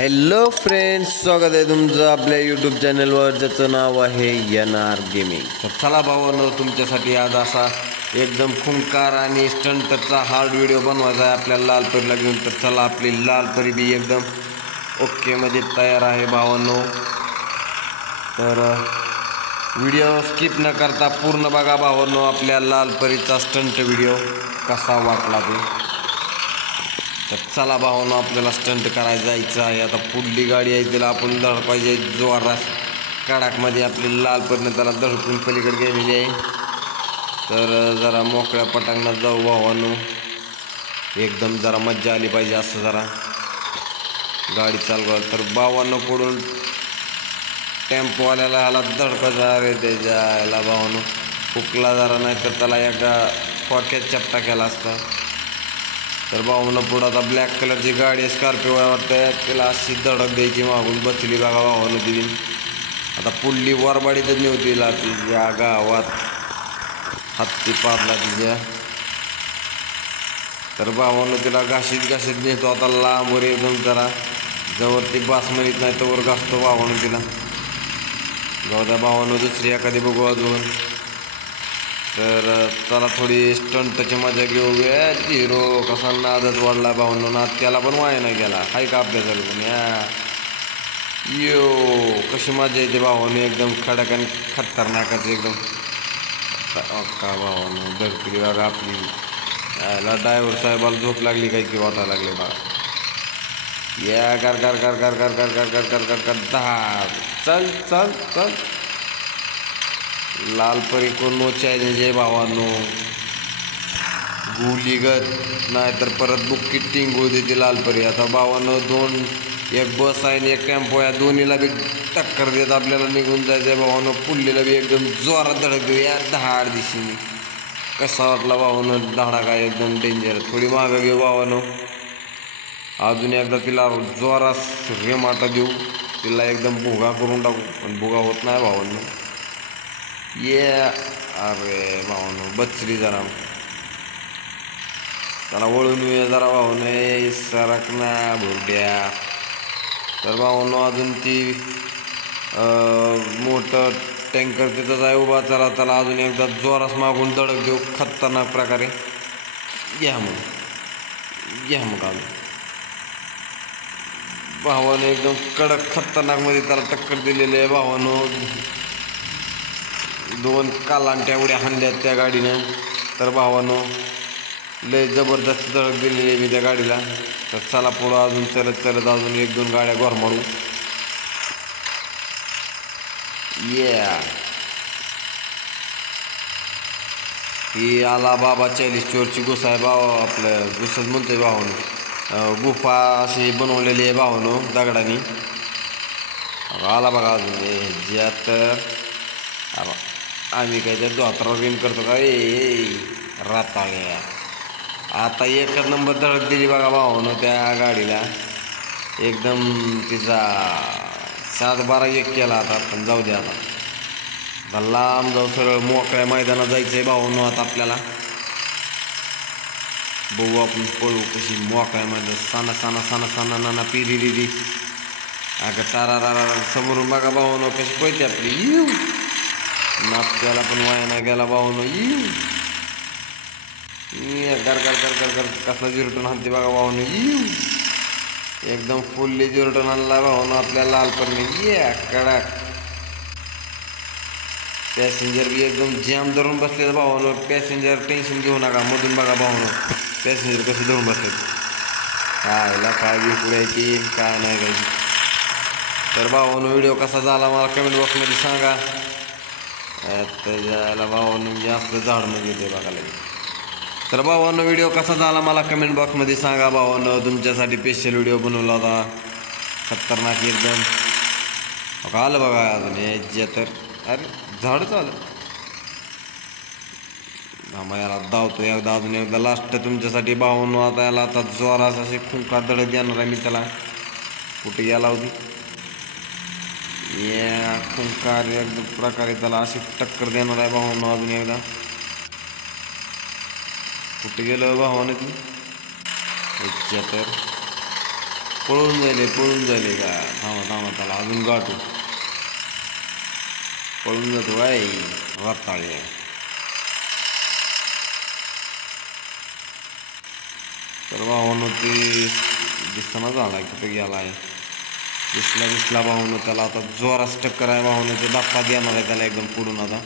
Hello friends, स्वागत आहे तुमचं आपल्या यूट्यूब चॅनलवर ज्याचं नाव आहे NR गेमिंग। तर चला भावांनो, तुमच्यासाठी आज असा एकदम खुंकार आणि स्टंटचा हार्ड व्हिडिओ बनवायचा आहे आपल्याला लालपरीला घेऊन। तर चला, आपली लालपरी बी एकदम ओके मध्ये तयार आहे भावांनो। तर व्हिडिओ स्किप न करता पूर्ण बघा भावांनो, आपल्या लालपरीचा स्टंट व्हिडिओ कसा वाटला ते। तर चला भावांनो, आपल्याला स्टंट करायला जायचं आहे। आता पुढली गाडी आहे तिला आपण धडकायची जोरात कडाकमध्ये। आपली लालपरीने त्याला धडकून पलीकडे गेलेली आहे। तर जरा मोकळ्या पटांगणात जाऊ भावांनो, एकदम जरा मज्जा आली पाहिजे असं जरा गाडी चालवायला। तर भावांनो, पुढून टेम्पोवाल्याला ह्याला धडकायचा रे त्याला भावांनो, हुकला जरा, नाही तर त्याला एका खोक्यात चपटा केला असता। तर भावांनो, पुढं आता ब्लॅक कलरची गाडी आहे, स्कॉर्पिओ वाटतं, तिला अशी धडक द्यायची मागून बसली बघा भावांनो तिने। आता पुढली वरबाडीतच नव्हती तिला, तिच्या गावात हत्ती पारला तिच्या। तर भावांनो, तिला घाशीत नेतो आता लांबवर एकदम, जरा जवळ ती बास म्हणत नाही तर वर घासतो भावांनो तिला। जाऊ द्या भावांनो, दुसरी एखादी बघू अजून। तर चला, थोडी स्टंटची मजा घेऊया। हिरो कसा नादच वाढला भावांनो, नाद त्याला पण वाया नाही गेला, हाय का आपल्यासारखं पण या यो कशी मजा येते भावांनो, एकदम खडक आणि खतरनाकच एकदम। का भावांनो, धरती बघा आपली, याला ड्रायव्हर साहेबाला झोप लागली काय की वाटायला लागले बघा। या कर कर कर कर कर कर कर कर कर कर कर दहा, चल चल चल। लालपरी कोण नो चॅलेंज आहे भावांनो, गुलीगत नाही तर परत बुक्कीट टिंगू देते लालपरी। आता भावांनो, एक बस आहे आणि एक टेम्पो, या दोन्हीला बी टक्कर देत आपल्याला निघून जायचं आहे भावांनो। पुल्लीला बी एकदम जोरात धडक देऊ या धाड दिशेने। कसा वाटला भावांनो धडाका, एकदम डेंजर। थोडी मागं घेऊ भावांनो, अजून एकदा तिला जोरात रेमाटा देऊ, तिला एकदम भुगा करून टाकू, पण भुगा होत नाही भावांनो। ये अरे भावांनो, बचरी जरा त्याला वळून येऊया जरा भावांनो, सरक ना भुरड्या। तर भावांनो, अजून ती मोठं टँकर तिथंच आहे उभा, चला त्याला अजून एकदा जोरास मागून धडक देऊ खतरनाक प्रकारे। घ्या मग आम्ही भावानं एकदम कडक खतरनाक मध्ये त्याला टक्कर दिलेली आहे भावानो। दोन कालांट्या उड्या हाणल्यात त्या गाडीनं। तर भावानो, लय जबरदस्त धडक दिलेली आहे मी त्या गाडीला। तर चला पुढं अजून चलत अजून एक दोन गाड्या घोरमाडू। ही आला बाबा 40 चोरची गुफा आहे भावा, आपलं गुसच म्हणतोय भावानो। गुफा अशी बनवलेली आहे भावानो दगडाने। आला बघा अजून ज्यात आम्ही काय त्या धोत्रावर गेम करतो का राताळ्या। आता एकच नंबर धडक दिली बघा भावानो त्या गाडीला, एकदम तिचा 7-12-1 केला आता। पण जाऊ द्या, आता लांब जाऊ, सरळ मोकळ्या मैदानात जायचं आहे भावानो। आता आपल्याला बघू आपण पळू कशी मोकळ्या मैदान, साना साना साना साना नाना पिरी दिदी अगं तारा समोरून बघा भावानो कशी पळते आपली। येऊ नात्याला पण वाया नाही गेला भावानो, येऊ कर कर कर कर कर कसला 0 टन हाणते बघा भावानो। येऊ एकदम फुल्ली 0 टन आणला भावानो आपल्या लालपरीने। ये कडक पॅसेंजर बी एकदम जॅम धरून बसले भावानो। पॅसेंजर टेन्शन घेऊ नका, मधून बघा भावानो पॅसेंजर कसे धरून बसले, काय विकूयाची काय नाही काही। तर भावानो, व्हिडिओ कसा झाला मला कमेंट बॉक्समध्ये सांगा। त्याला भावानो जास्त झाड म्हणजे ते बघायला। तर भावानो, व्हिडिओ कसा झाला मला कमेंट बॉक्समध्ये सांगा भावानो। तुमच्यासाठी स्पेशल व्हिडिओ बनवला होता खतरनाक एकदम। आलं बघा अजून याच्या, तर अरे झाड चालू याला धावतो एकदा, अजून एकदा लास्ट तुमच्यासाठी भावानो। आता याला आता जोरास असे खुंकार धडक देणार आहे मी त्याला। कुठे गेला होती या खुंकार एकदम प्रकारे त्याला अशी टक्कर देणार आहे भावानो अजून एकदा। कुठे गेलं भावानं ती, तर पळून जायले का? थांबा त्याला अजून गाठू. पळून जातो काय रताळे. तर भावानं ते दिसताना झाला कुठे गेलाय. दिसला भावानं. त्याला आता जोरात टक्कर आहे भावानं. ते धक्का देणार आहे त्याला एकदम पुढून. आता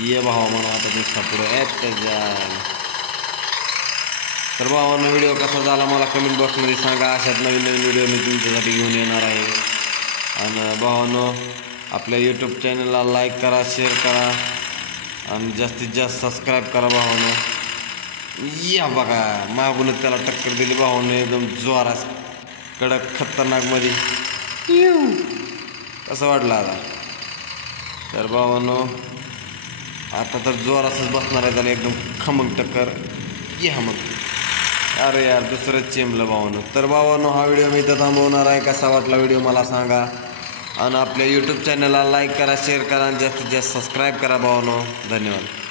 ये भावा म्हणून आता नुसता पुढं त्याच्या. तर भावानं व्हिडिओ कसा झाला मला कमेंट बॉक्समध्ये सांगा. अशात नवीन व्हिडिओ मी तुमच्यासाठी घेऊन येणार आहे. आणि भावानं आपल्या यूट्यूब चॅनलला लाईक करा, शेअर करा आणि जास्तीत जास्त सबस्क्राईब करा भावानं. या बघा मागूनच त्याला टक्कर दिली भावानं एकदम जोरात कडक खतरनाकमध्ये. कसं वाटलं आता? तर भावानं आता तर जोरातच बसणार आहे त्याला एकदम खमंग टक्कर. या मग अरे यार दुसरंच चेमलं भावानं. तर भावानं हा व्हिडिओ मी इथं थांबवणार आहे. कसा वाटला व्हिडिओ मला सांगा. आणि आपल्या यूट्यूब चॅनलला लाईक करा, शेअर करा आणि जास्तीत जास्त सबस्क्राईब करा भावानं. धन्यवाद.